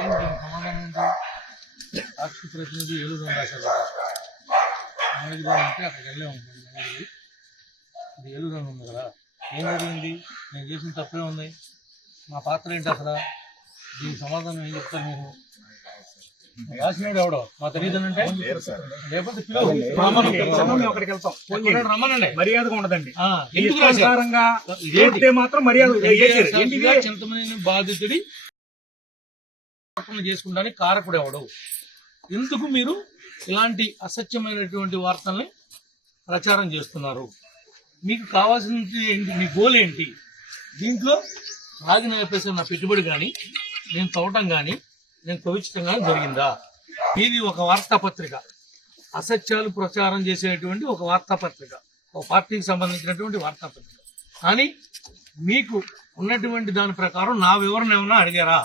ఏం దీనికి సమాధానం ఏంటి? సాక్షి ప్రతినిధి ఏలూరు రాశారు. మేనేజర్ అంటే అక్కడికి వెళ్ళే ఉంటుంది మేనేజర్ ఇది ఏలూరు ఉంది కదా. ఏం జరిగింది? నేను చేసిన తప్పే ఉంది. మా పాత్ర ఏంటి అసలు? దీనికి సమాధానం ఏం చెప్తారు మీరు? రాసినాడు ఎవడో? మా తెలియదు అంటే? లేకపోతే రమ్మనండి. మర్యాదగా ఉండదండి. ఎందుకు మాత్రం మర్యాద చింతమనేని బాధితుడి ఆరోపణలు చేసుకుంటానికి కారకుడు ఎవడు ఎందుకు మీరు ఇలాంటి అసత్యమైనటువంటి వార్తల్ని ప్రచారం చేస్తున్నారు? మీకు కావాల్సింది ఏంటి? మీ గోల్ ఏంటి? దీంట్లో రాగి నేపేసిన నా పెట్టుబడి కానీ నేను తవ్వటం కానీ నేను తవ్వించడం కానీ జరిగిందా? ఇది ఒక వార్తాపత్రిక. అసత్యాలు ప్రచారం చేసేటువంటి ఒక వార్తాపత్రిక. ఒక పార్టీకి సంబంధించినటువంటి వార్తాపత్రిక. కానీ మీకు ఉన్నటువంటి దాని ప్రకారం నా వివరణ ఏమైనా అడిగారా?